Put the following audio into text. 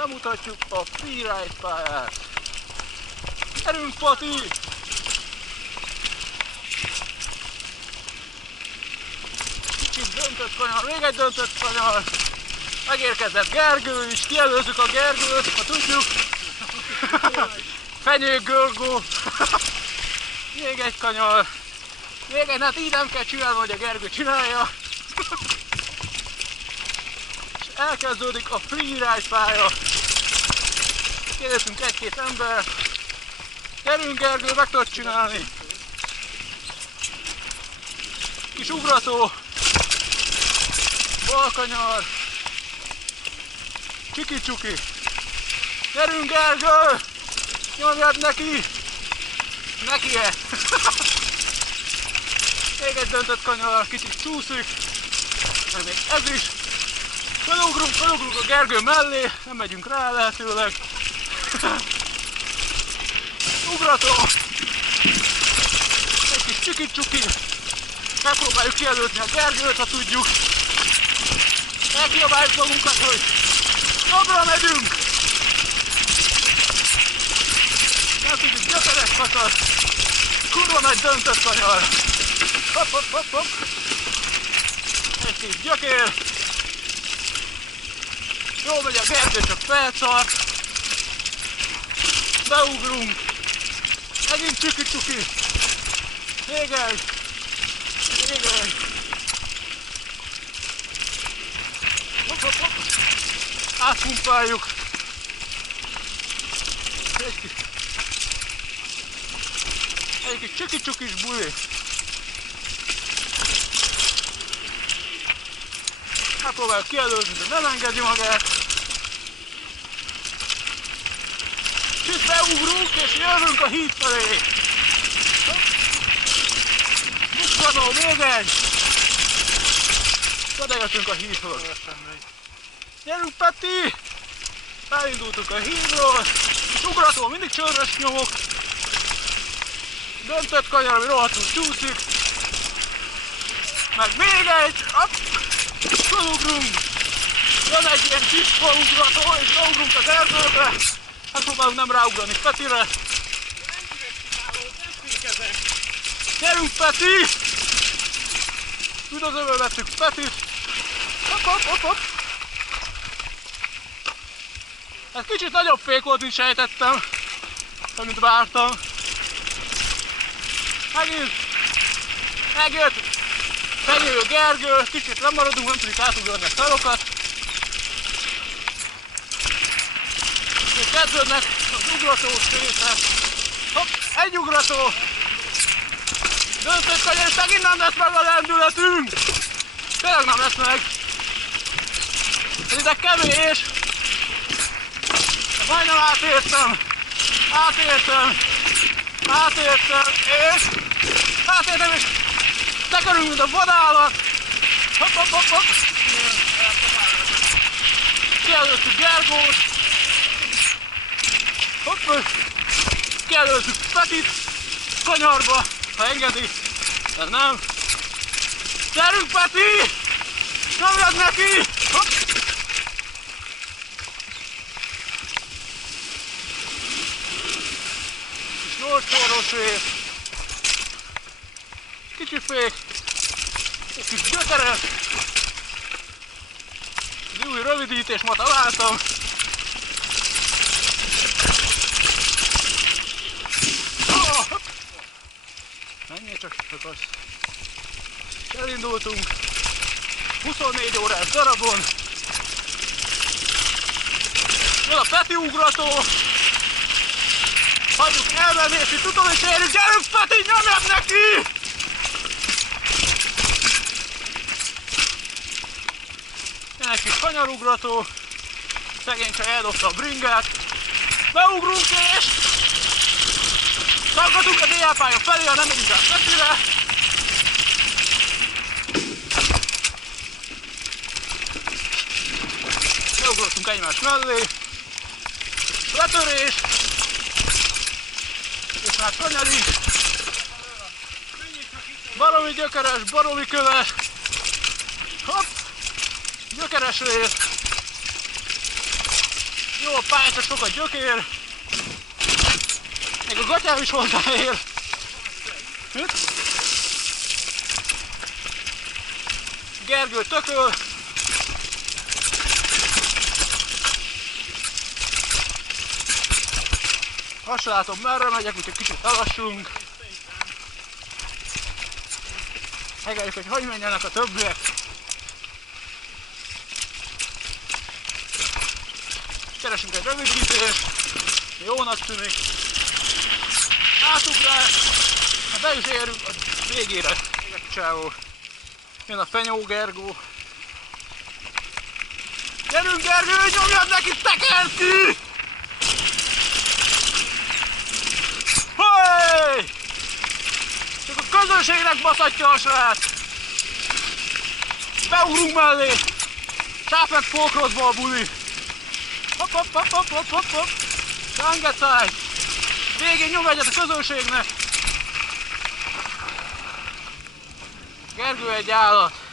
bemutatjuk a freeride pályát. Gyerünk, Pati! Kicsit döntött kanyar, még egy döntött kanyar. Megérkezett Gergő is, kielőzzük a Gergőt, ha tudjuk. Fenyőgörgó. Még egy kanyar. Még egy, hát így nem kell csinálni, hogy a Gergő csinálja. És elkezdődik a freeride pálya. Kérdeztünk egy-két ember. Gyerünk, Gergő, meg tudod csinálni. Kis ugrató. Balkanyar. Csiki-csuki. Gyerünk, Gergő! Nyomjad neki! Neki-e? Még egy döntött kanyar, kicsit csúszik. Meg még ez is. Felugrunk a Gergő mellé, nem megyünk rá lehetőleg. Ugrató. Egy kis csiki-csuki. Megpróbáljuk kielőzni a Gergőt, ha tudjuk. Elkiabáljuk magunkat, hogy jobbra megyünk. Nem tudjuk, gyökeres kacat. Kurva nagy döntött kanyar. Hopp. Egy kis gyökér. Jól megy a Gergő, csak felszart. Beugrunk. Megint csüki-csuki. Még egy. Hopp. Átpumpáljuk. Egy kis csiki-csukis buli. Megpróbáljuk kielőzni, de nem engedi magát. Kicsit beugrunk és jövünk a híd felé. Bukkanó, még egy. Odajöttünk a hídhoz. Gyerünk, Peti! Elindultunk a hídról. Ugrató, mindig csörös nyomok. Döntött kanyar, ami rohadtul csúszik. Meg még egy. Felugrunk. Jön egy ilyen kis falugrató, és beugrunk az erdőbe. Megpróbálunk nem ráugrani Petire. Gyerünk, Peti! Üdvözölve vettük Petit. Hopp. Ez kicsit nagyobb fék volt, mint sejtettem. Amit vártam. Megjött Fenyő Gergő, kicsit lemaradunk, nem tudjuk átugrani a szarokat. És kezdődnek az ugratós részek. Hopp, egy ugrató. Döntött kanyar, és megint nem lesz meg a lendületünk. Tényleg nem lesz meg. Ez ide kevés. De majdnem átértem, és tekerünk, mint a vadállat. Hopp. Kielőttük Gergót. Hopp. Kielőttük Petit kanyarba, ha engedi. Ez nem. Gyerünk, Peti! Nyomjad neki! Hopp. Kis 8-szoros rész. Kicsi fék. Egy kis gyökeres. Az új rövidítés ma találtam. Menjél csak az. Elindultunk 24 órás darabon. Jön a Peti ugrató. Hagyjuk elmenni, és itt utol is érjük. Gyerünk, Peti, nyomjad neki! Jön egy kis kanyarugrató. Szegényke eldobta a bringát. Beugrunk és szaggatunk a DL pálya felé, ha nem megyünk rá Petire. Beugrottunk egymás mellé. Letörés. És már kanyarik. Baromi gyökeres, baromi köves. Hopp. Gyökeres rész. Jó, a pályáca sokat gyökér. Még a gatyám is hozzáér. Gergő tököl. Azt látom, merre megyek, úgyhogy kicsit elassulunk. Megálljuk, hogy menjenek a többiek. Keresünk egy rövidítést, jónak tűnik. Átugrás, be is érünk a végére. Még egy csávó. Jön a Fenyó Gergó. Gyerünk Gergő, nyomjad neki, tekerti! Hey! Csak a közönségnek baszatja a srác! Beugrunk mellé! Sáfett folkroszba a buli! Hopp, hopp, hopp, hopp, hopp, hopp, hopp! Rangecáj! Végén nyom egyet a közönségnek! Gergő egy állat!